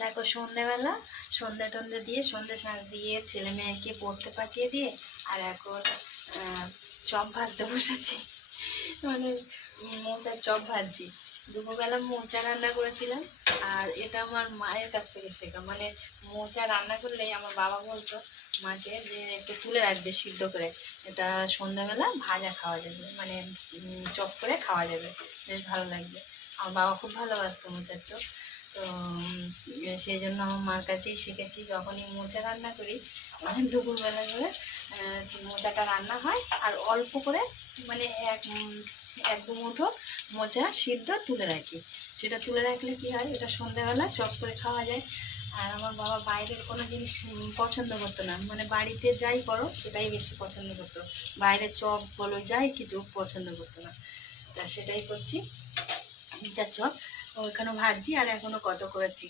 দেখো সন্ধ্যেবেলা সন্ধ্যে টন্ধে দিয়ে সন্ধ্যে সাজ দিয়ে ছেলে মেয়েকে পড়তে পাঠিয়ে দিয়ে আর এখন চপ ভাজতে বসেছি। মানে মোচার চপ ভাজছি। দুপুরবেলা মোচা রান্না করেছিলাম। আর এটা আমার মায়ের কাছ থেকে শেখা। মানে মোচা রান্না করলেই আমার বাবা বলতো মাকে যে একটু তুলে রাখবে সিদ্ধ করে, এটা সন্ধ্যাবেলা ভাজা খাওয়া যাবে, মানে চপ করে খাওয়া যাবে, বেশ ভালো লাগবে। আমার বাবা খুব ভালোবাসতো মোচার চপ। তো সেই জন্য আমার মার কাছেই শিখেছি। যখনই মোচা রান্না করি দুপুরবেলা করে মোচাটা রান্না হয় আর অল্প করে, মানে এক দু মুঠো মোচা সিদ্ধ তুলে রাখি। সেটা তুলে রাখলে কী হয়, এটা সন্ধ্যাবেলা চপ করে খাওয়া যায়। আর আমার বাবা বাইরের কোনো জিনিস পছন্দ করতো না, মানে বাড়িতে যাই করো সেটাই বেশি পছন্দ করতো। বাইরের চপ বলো যাই কিছু পছন্দ করতো না। তা সেটাই করছি, মোচার চপ ওইখানেও ভাজছি আর এখনও কত করেছি।